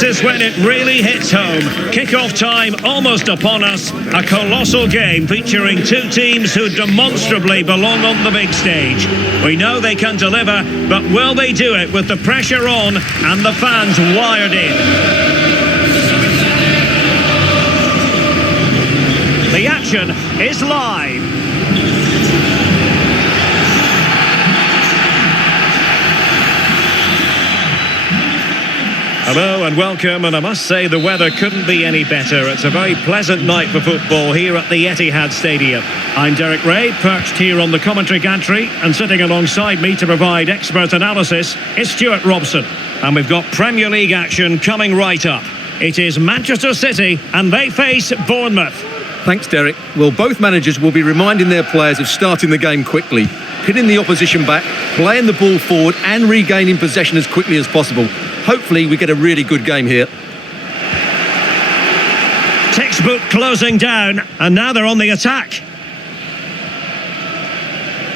This is when it really hits home. Kick-off time almost upon us. A colossal game featuring two teams who demonstrably belong on the big stage. We know they can deliver, but will they do it with the pressure on and the fans wired in? The action is live. Hello and welcome, and I must say the weather couldn't be any better. It's a very pleasant night for football here at the Etihad Stadium. I'm Derek Ray, perched here on the commentary gantry, and sitting alongside me to provide expert analysis is Stuart Robson. And we've got Premier League action coming right up. It is Manchester City and they face Bournemouth. Thanks, Derek. Well, both managers will be reminding their players of starting the game quickly, pitting the opposition back, playing the ball forward and regaining possession as quickly as possible. Hopefully we get a really good game here. Textbook closing down, and now they're on the attack.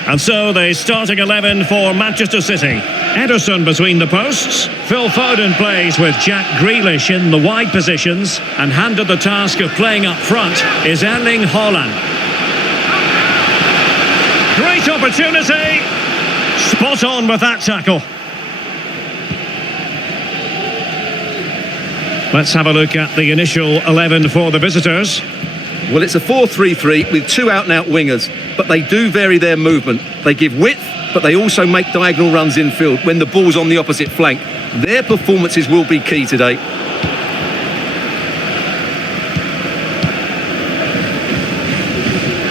And so the starting 11 for Manchester City. Ederson between the posts. Phil Foden plays with Jack Grealish in the wide positions, and handed the task of playing up front is Erling Haaland. Great opportunity. Spot on with that tackle. Let's have a look at the initial 11 for the visitors. Well, it's a 4-3-3 with two out-and-out wingers, but they do vary their movement. They give width, but they also make diagonal runs infield when the ball's on the opposite flank. Their performances will be key today.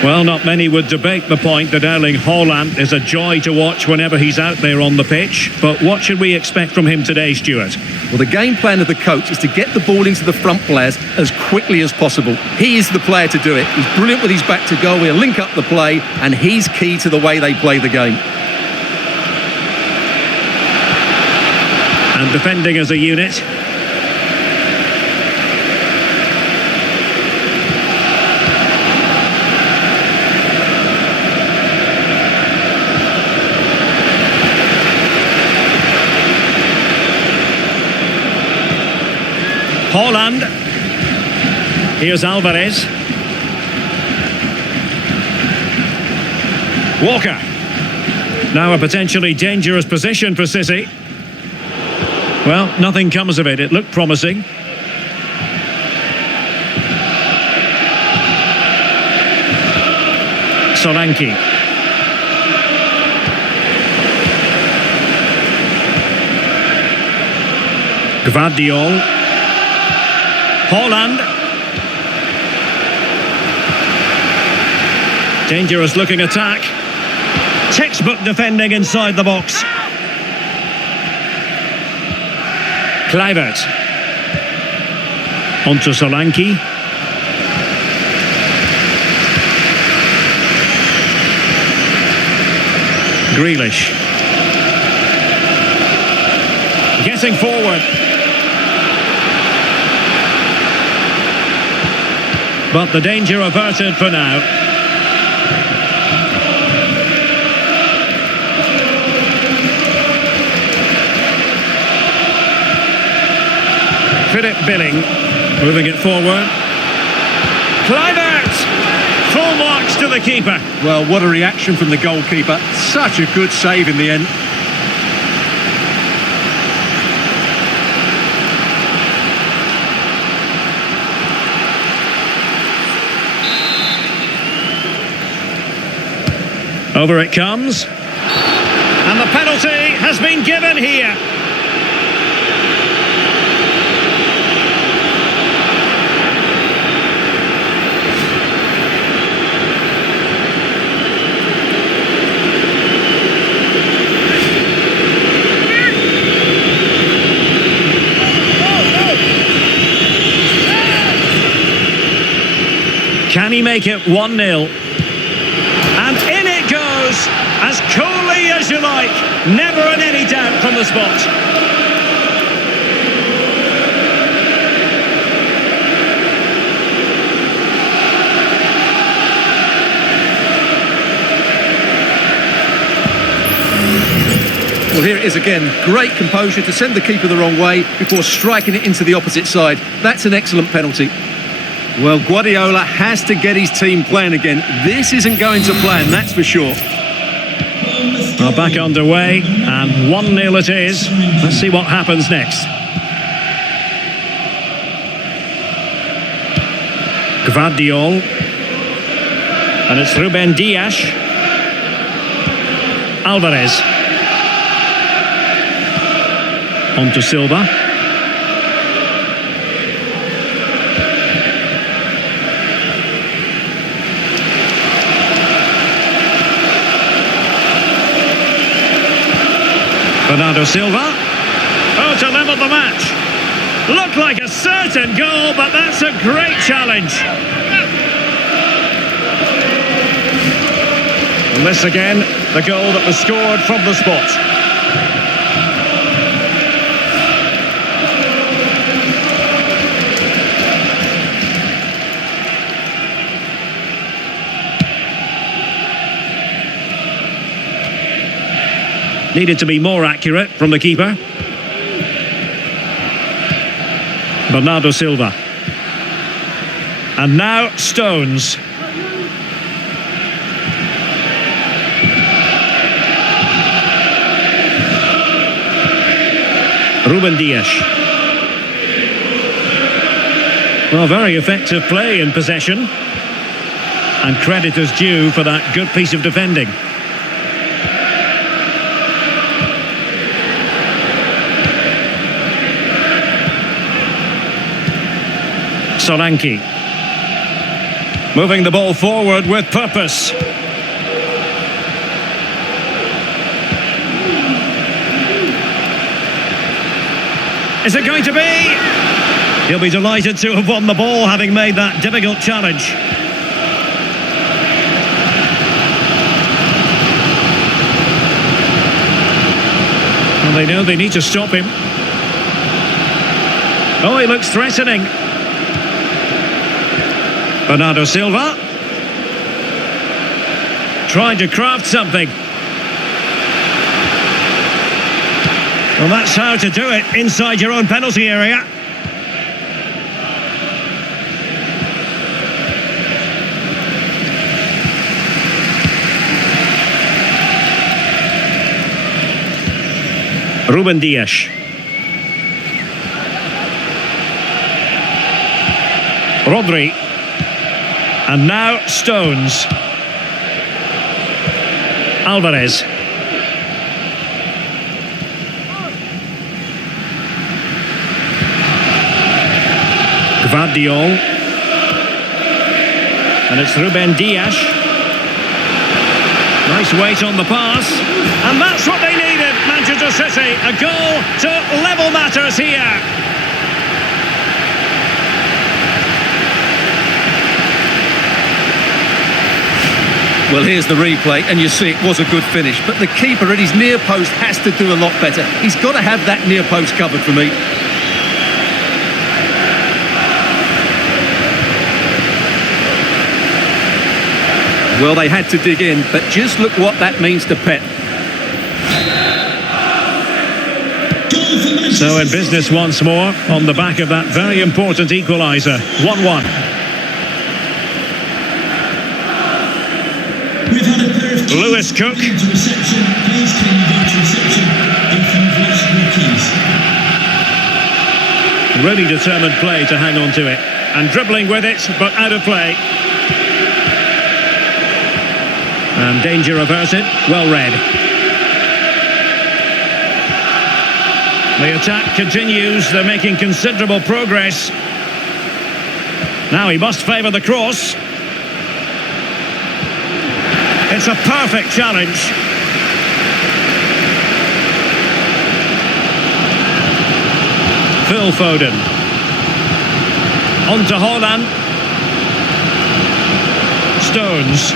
Well, not many would debate the point that Erling Haaland is a joy to watch whenever he's out there on the pitch. But what should we expect from him today, Stuart? Well, the game plan of the coach is to get the ball into the front players as quickly as possible. He is the player to do it. He's brilliant with his back to goal. He'll link up the play, and he's key to the way they play the game. And defending as a unit. Haaland. Here's Alvarez. Walker. Now a potentially dangerous position for City. Well, nothing comes of it. It looked promising. Solanke. Gvardiol. Haaland. Dangerous looking attack. Textbook defending inside the box. Kluivert. Onto Solanke. Grealish. Getting forward. But the danger averted for now. Philip Billing moving it forward. Kluivert! Full marks to the keeper. Well, what a reaction from the goalkeeper. Such a good save in the end. Over it comes. And the penalty has been given here. Can he make it 1-0? And in it goes, as coolly as you like. Never in any doubt from the spot. Well, here it is again. Great composure to send the keeper the wrong way before striking it into the opposite side. That's an excellent penalty. Well, Guardiola has to get his team playing again. This isn't going to plan, that's for sure. Well, back underway, and 1-0 it is. Let's see what happens next. Gvardiol. And it's Ruben Dias. Alvarez. On to Silva. Bernardo Silva. Oh, to level the match. Looked like a certain goal, but that's a great challenge. And this again, the goal that was scored from the spot. Needed to be more accurate from the keeper. Bernardo Silva. And now Stones. Ruben Dias. Well, very effective play in possession. And credit is due for that good piece of defending. Solanke. Moving the ball forward with purpose. Is it going to be? He'll be delighted to have won the ball, having made that difficult challenge. Well, they know they need to stop him. Oh, he looks threatening. Bernardo Silva. Trying to craft something. Well, that's how to do it inside your own penalty area. Ruben Dias. Rodri. And now Stones. Alvarez. Gvardiol. And it's Ruben Dias. Nice weight on the pass. And that's what they needed, Manchester City. A goal to level matters here. Well, here's the replay, and you see it was a good finish. But the keeper at his near post has to do a lot better. He's got to have that near post covered for me. Well, they had to dig in, but just look what that means to Pep. So in business once more, on the back of that very important equaliser. 1-1. Lewis Cook. Really determined play to hang on to it. And dribbling with it, but out of play. And danger averted. Well read. The attack continues. They're making considerable progress. Now he must favour the cross. It's a perfect challenge. Phil Foden. On to Haaland. Stones.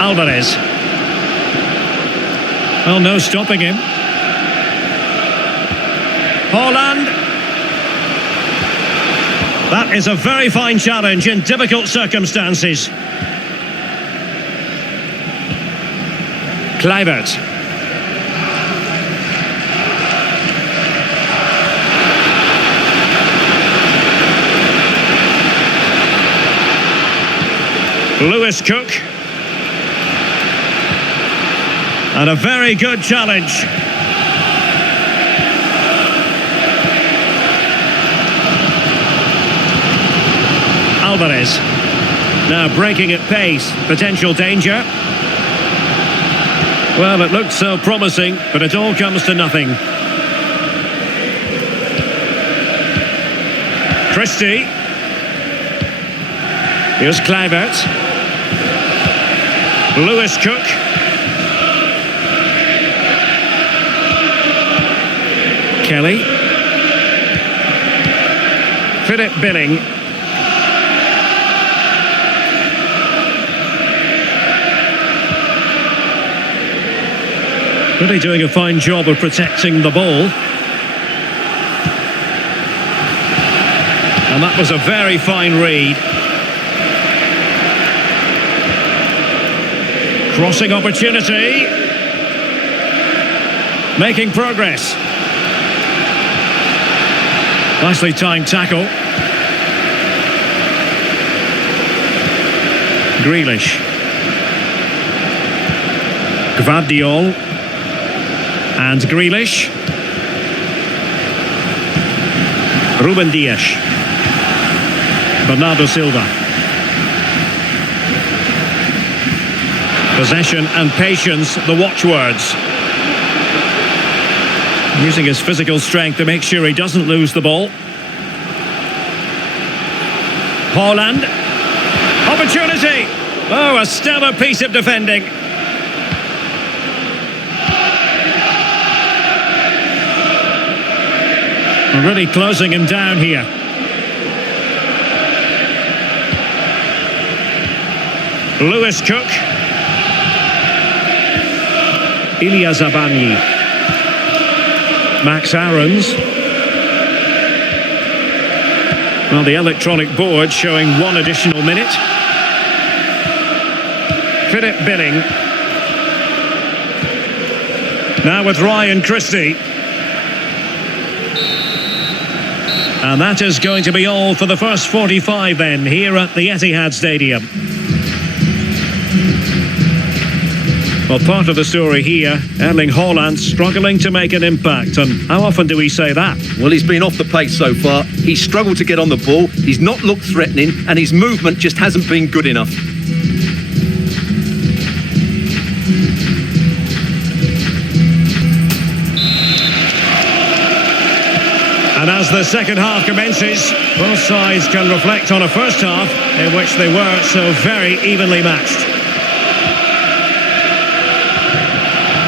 Alvarez. Well, no stopping him. Haaland. That is a very fine challenge in difficult circumstances. Kluivert. Lewis Cook. And a very good challenge. Alvarez. Now breaking at pace. Potential danger. Well, it looked so promising, but it all comes to nothing. Christie. Here's Kluivert. Lewis Cook. Kelly. Philip Billing. Really doing a fine job of protecting the ball. And that was a very fine read. Crossing opportunity. Making progress. Nicely timed tackle. Grealish. Gvardiol. And Grealish. Ruben Dias. Bernardo Silva. Possession and patience, the watchwords. Using his physical strength to make sure he doesn't lose the ball. Haaland. Opportunity. Oh, a stellar piece of defending. Really closing him down here. Lewis Cook. Ilya Zabani. Max Aarons. Well, the electronic board showing one additional minute. Philip Billing. Now with Ryan Christie. And that is going to be all for the first 45 then, here at the Etihad Stadium. Well, part of the story here, Erling Haaland struggling to make an impact. And how often do we say that? Well, he's been off the pace so far. He's struggled to get on the ball. He's not looked threatening, and his movement just hasn't been good enough. And as the second half commences, both sides can reflect on a first half in which they were so very evenly matched.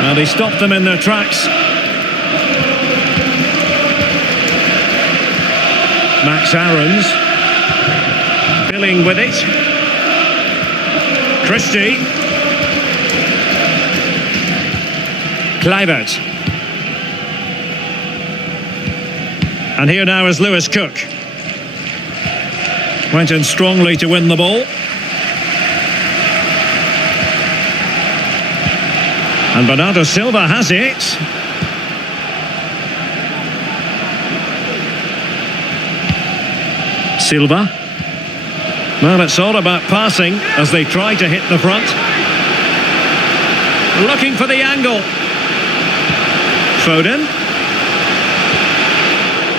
And he stopped them in their tracks. Max Aarons. Billing with it. Christie. Kluivert. And here now is Lewis Cook. Went in strongly to win the ball. And Bernardo Silva has it. Silva. Well, it's all about passing as they try to hit the front. Looking for the angle. Foden.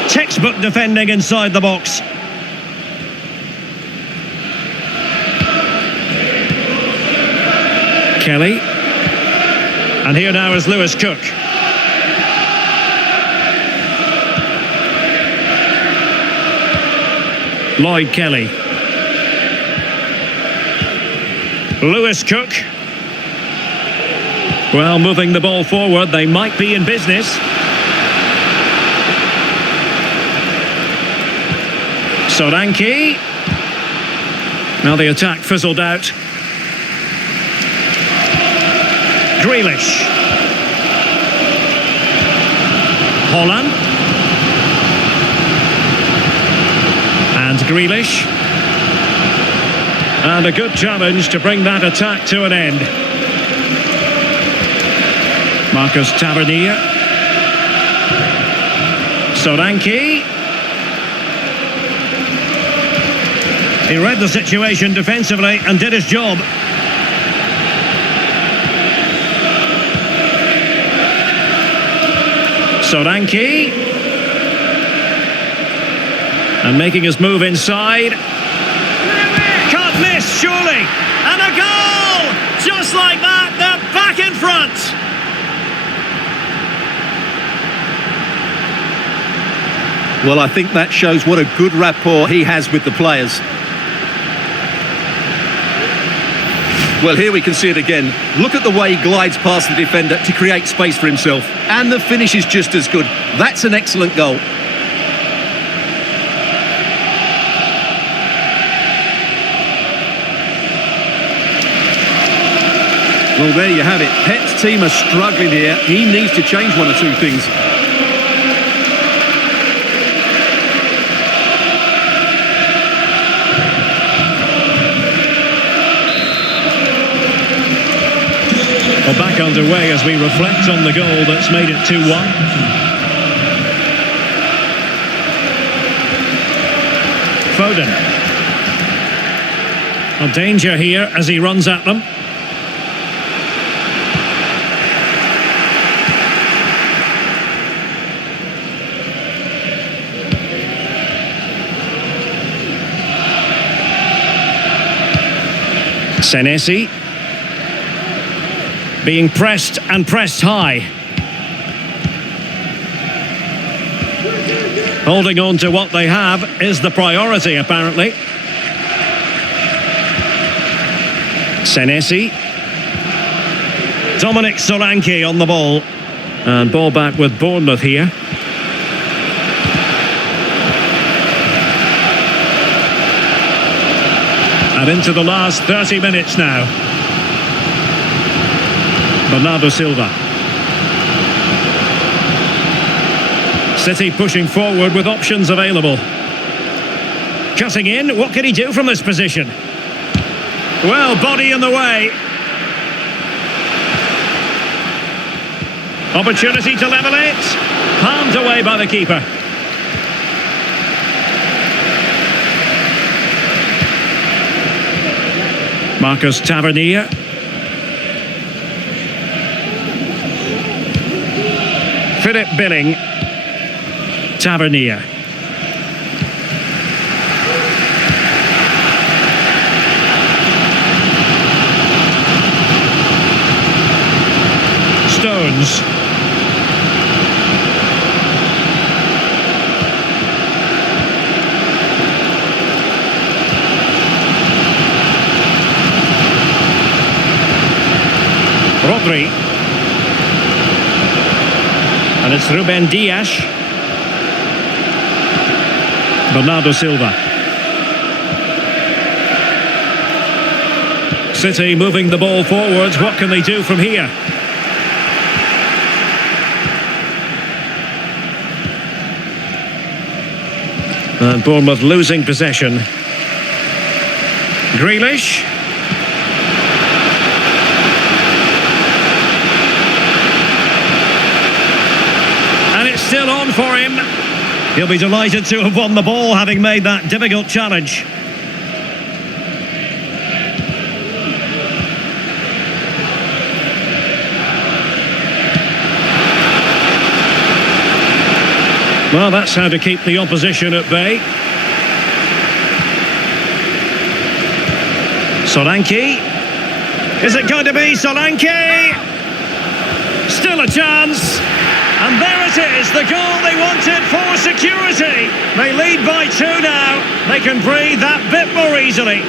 Textbook defending inside the box. Kelly. And here now is Lewis Cook. Lloyd Kelly. Lewis Cook. Well, moving the ball forward, they might be in business. Solanke. Now the attack fizzled out. Grealish. Haaland. And Grealish. And a good challenge to bring that attack to an end. Marcus Tavernier. Solanke. He read the situation defensively and did his job. Solanke. And making his move inside. Can't miss, surely. And a goal! Just like that, they're back in front. Well, I think that shows what a good rapport he has with the players. Well, here we can see it again. Look at the way he glides past the defender to create space for himself. And the finish is just as good. That's an excellent goal. Well, there you have it. Pep's team are struggling here. He needs to change one or two things. Well, back underway as we reflect on the goal that's made it 2-1. Foden. A danger here as he runs at them. Senesi. Being pressed and pressed high. Holding on to what they have is the priority, apparently. Senesi. Dominic Solanke on the ball. And ball back with Bournemouth here. And into the last 30 minutes now. Bernardo Silva. City pushing forward with options available. Cutting in, what can he do from this position? Well, body in the way. Opportunity to level it. Palmed away by the keeper. Marcus Tavernier. Philip Billing. Tavernier. Stones. Rodri. And it's Ruben Dias. Bernardo Silva. City moving the ball forwards. What can they do from here? And Bournemouth losing possession. Grealish. Still on for him. He'll be delighted to have won the ball, having made that difficult challenge. Well, that's how to keep the opposition at bay. Solanke. Is it going to be Solanke? Still a chance. And there it is, the goal they wanted for security. They lead by 2 now. They can breathe that bit more easily.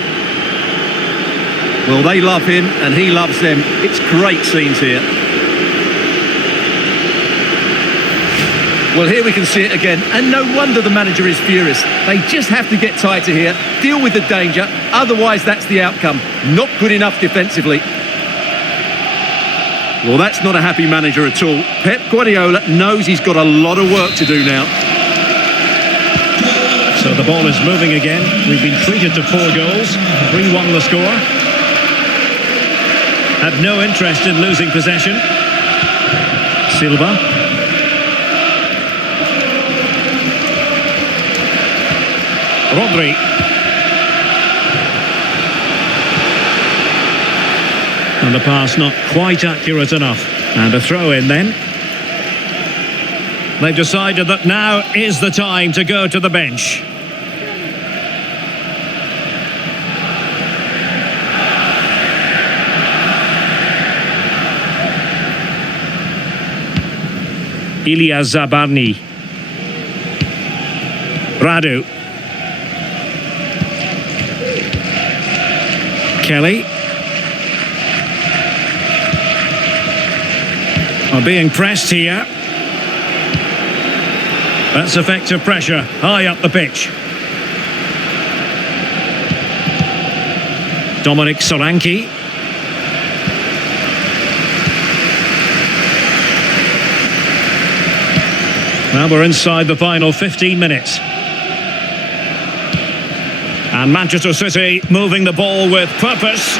Well, they love him and he loves them. It's great scenes here. Well, here we can see it again. And no wonder the manager is furious. They just have to get tighter here, deal with the danger. Otherwise, that's the outcome. Not good enough defensively. Well, that's not a happy manager at all. Pep Guardiola knows he's got a lot of work to do now. So the ball is moving again. We've been treated to 4 goals. 3-1 the score. Had no interest in losing possession. Silva. Rodri. And the pass not quite accurate enough. And a throw in then. They've decided that now is the time to go to the bench. Ilya Zabarny. Radu. Kelly. Are being pressed here. That's effective pressure high up the pitch. Dominic Solanke. Well, we're inside the final 15 minutes. And Manchester City moving the ball with purpose.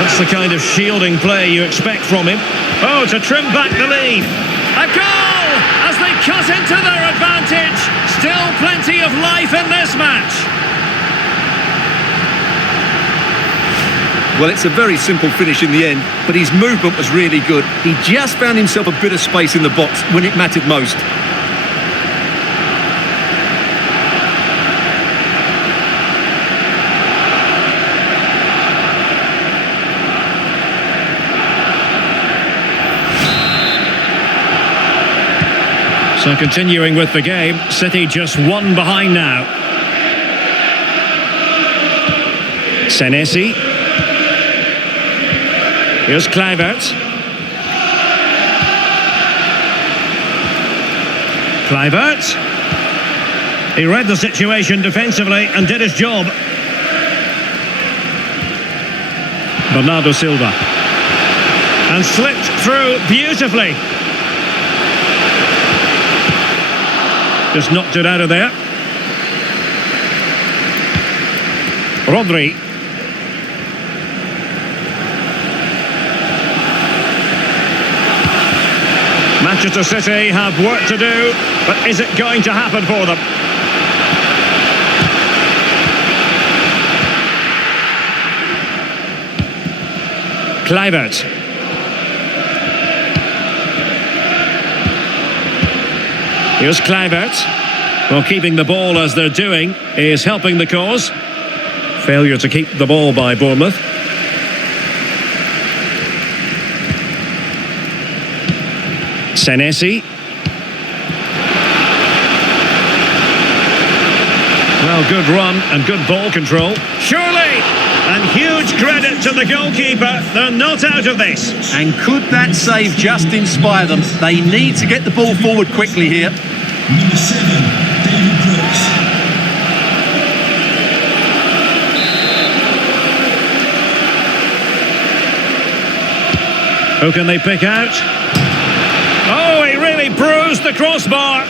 That's the kind of shielding play you expect from him. Oh, to trim back the lead. A goal as they cut into their advantage. Still plenty of life in this match. Well, it's a very simple finish in the end, but his movement was really good. He just found himself a bit of space in the box when it mattered most. So continuing with the game, City just one behind now. Senesi. Here's Kluivert. Kluivert. He read the situation defensively and did his job. Bernardo Silva. And slipped through beautifully. Just knocked it out of there. Rodri. Manchester City have work to do, but is it going to happen for them? Kluivert. Here's Kluivert. Well, keeping the ball as they're doing is helping the cause. Failure to keep the ball by Bournemouth. Senesi. Well, good run and good ball control. Surely! And huge credit to the goalkeeper. They're not out of this. And could that save just inspire them? They need to get the ball forward quickly here. Number 7, David Brooks. Who can they pick out? Oh, he really bruised the crossbar.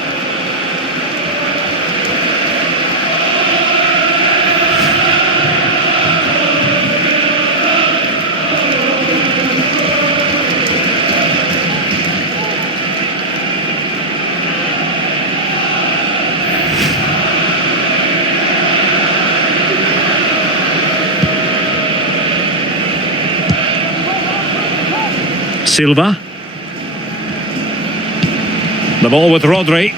Silva. The ball with Rodri.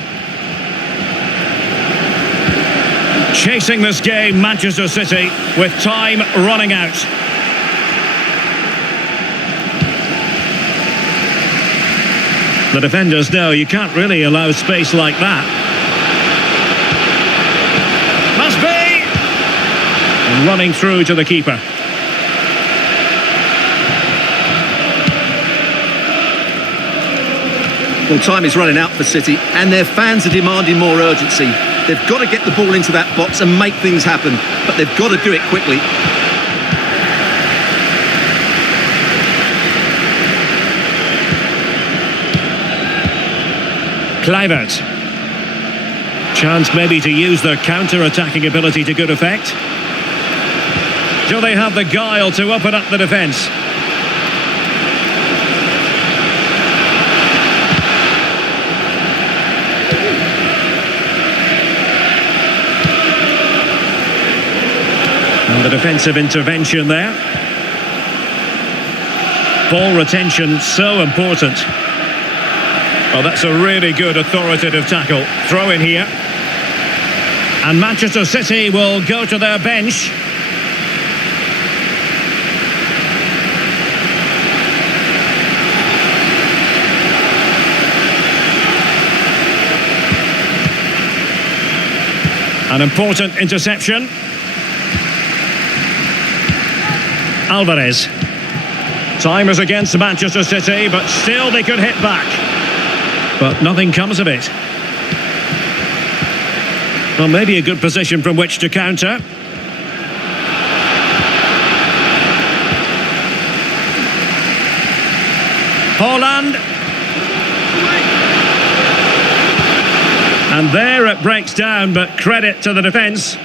Chasing this game, Manchester City, with time running out. The defenders know you can't really allow space like that. Must be! And running through to the keeper. Well, time is running out for City, and their fans are demanding more urgency. They've got to get the ball into that box and make things happen, but they've got to do it quickly. Kluivert. Chance maybe to use their counter-attacking ability to good effect. Do they have the guile to open up the defence? And the defensive intervention there. Ball retention, so important. Well, that's a really good authoritative tackle. Throw in here. And Manchester City will go to their bench. An important interception. Alvarez. Time is against Manchester City, but still they could hit back. But nothing comes of it. Well, maybe a good position from which to counter. Haaland. And there it breaks down, but credit to the defence.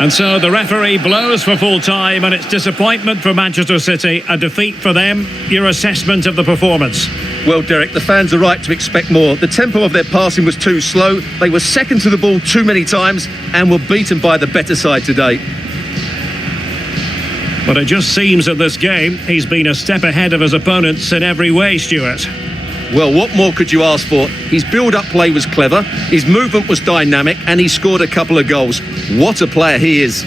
And so the referee blows for full time, and it's disappointment for Manchester City, a defeat for them. Your assessment of the performance? Well, Derek, the fans are right to expect more. The tempo of their passing was too slow. They were second to the ball too many times and were beaten by the better side today. But it just seems that this game, he's been a step ahead of his opponents in every way, Stuart. Well, what more could you ask for? His build-up play was clever, his movement was dynamic, and he scored a couple of goals. What a player he is.